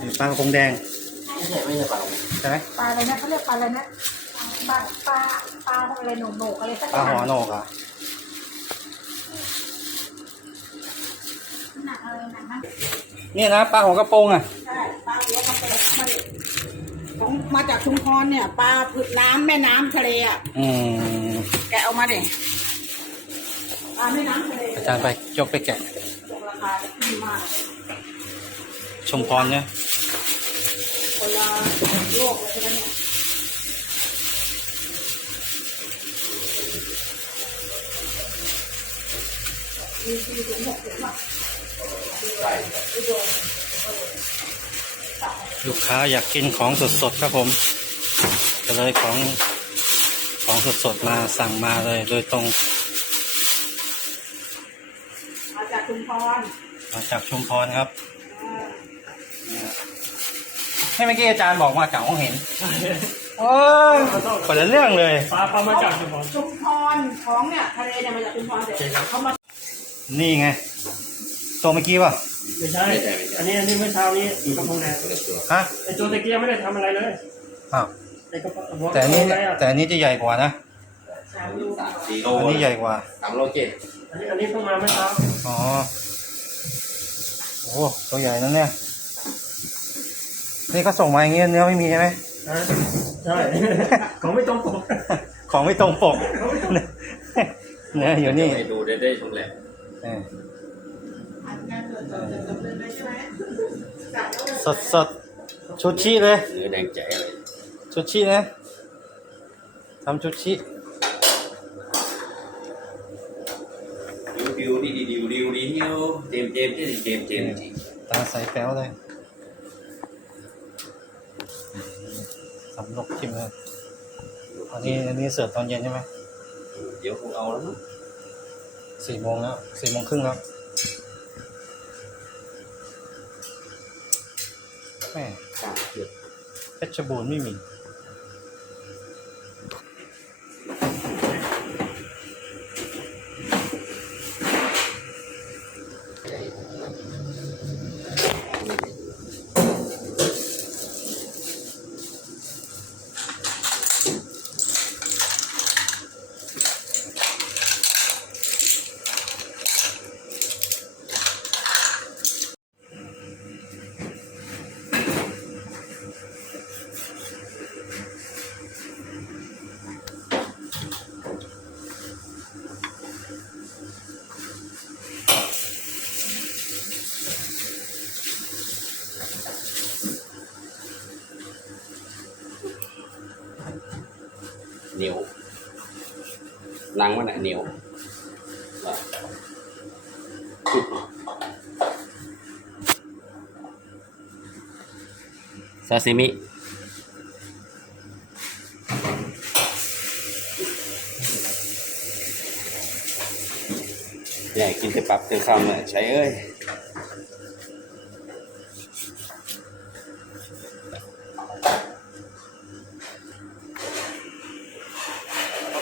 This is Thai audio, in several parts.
นี่ปลากระพงแดง ไม่ใช่ไม่ใช่ปลาใช่ไหมปลาอะไรนะเขาเรียกปลาอะไรนะปลาปลาปลาอะไรหนกหนกๆอะไรสักอปลาย่างหัวโหนกอะหนักอะไรหนักนะนี่นะปลาหัวกระโปรงอะใช่ปลาหัวกระโปรงมาดิของมาจากชุมพรเนี่ย ปลาพืชน้ำแม่น้ำทะเลอะอืมแกะเอามาดิปลาแม่น้ำทะเล อาจารย์ไปยกไปแกะชมพรเนี่ยคนละโลกเลยใช่ไหมเนี่ยมีสี่ถึงหกถึงอะลูกค้าอยากกินของสดๆครับผม ก็เลยของของสดๆมาสั่งมาเลยโดยตรง มาจาก ชุมพรมาจากชุมพรครับอ่าให้เมื่อกี้อาจารย์บอกมาจากห้องเห็นโอ้ยคนละเรื่องเลย ปลาปลามาจากชุมพรชุมพรของเนี่ยทะเลเนี่ยมาจากชุมพรเสร็จเขามานี่ไงตัวเมื่อกี้ป่ะไม่ใช่ อันนี้อันนี้เมื่อเช้านี้กระพงแดงฮะไอตัวตะเกียบไม่ได้ทำอะไรเลยอ้าวไอกระพงหัวกแต่ระอันพนี้งอะไรอะแต่อันนี้จะใหญ่กว่านะสามลูกสี่โลอันนี้ใหญ่กว่าสามโลเจ็ด อันนี้อันนี้เพิ่งมาเมื่อเช้าอ๋อโอ้โหตัวใหญ่นั่นเนี่ย นี่ก็ส่งมาอย่างเงี้ยเนื้อไม่มีใช่ไหม ฮะใช่ ของไม่ตรงปกของไม่ตรงปกเนื้ออยู่นี่ให้ดูได้ได้ชมแหละเอออันนั้นเกิดจากเดิมเลยใช่ไหมจากแล้วเลยสดสดชุดชีเลย เนื้อแดงแจ๋เลยชุดชีนะทำชุดชี ดิวดิวดิดิวดิวดิวเจมเจมเจมเจมเจมตาใสแป๊วเลยสำลกชิมเลยอันนี้อันนี้เสิร์ฟตอนเย็นใช่ไหมเดี๋ยวคงเอาแล้วมั้งสี่โมงแล้วสี่โมงครึ่งแล้วแม่สามเดือนเพชรบูรณ์ไม่มี เหนียวนังมันอะเหนียวซาซิมิใหญ่กินแต่ปรับเตือคำอะใช้เอ้ย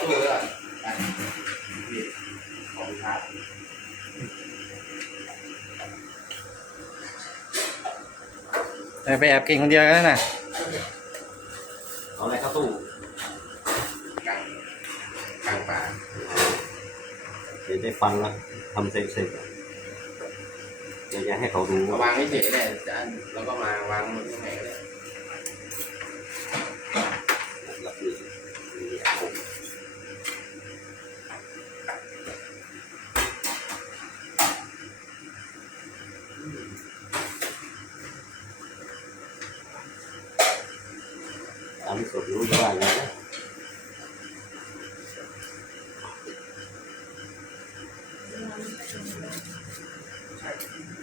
แต่ไปแอบกินคนเดียวกันนะเอาอะไรเข้าตู้กลางกลางป่าเดี๋ยวได้ฟังละทำเสร็จๆเดี๋ยวจะให้เขาดูวางเฉยๆเนี่ยจานแล้วก็มาวางมันตรงไหนก็ได้ ตามที่ส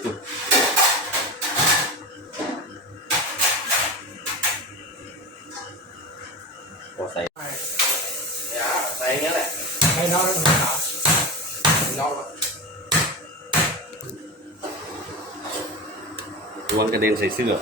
ใส่อย่าใส่อย่างเงี้ยแหละให้น้องให้น้องขาวนอกอะระวังกระเด็นใส่เสื้อ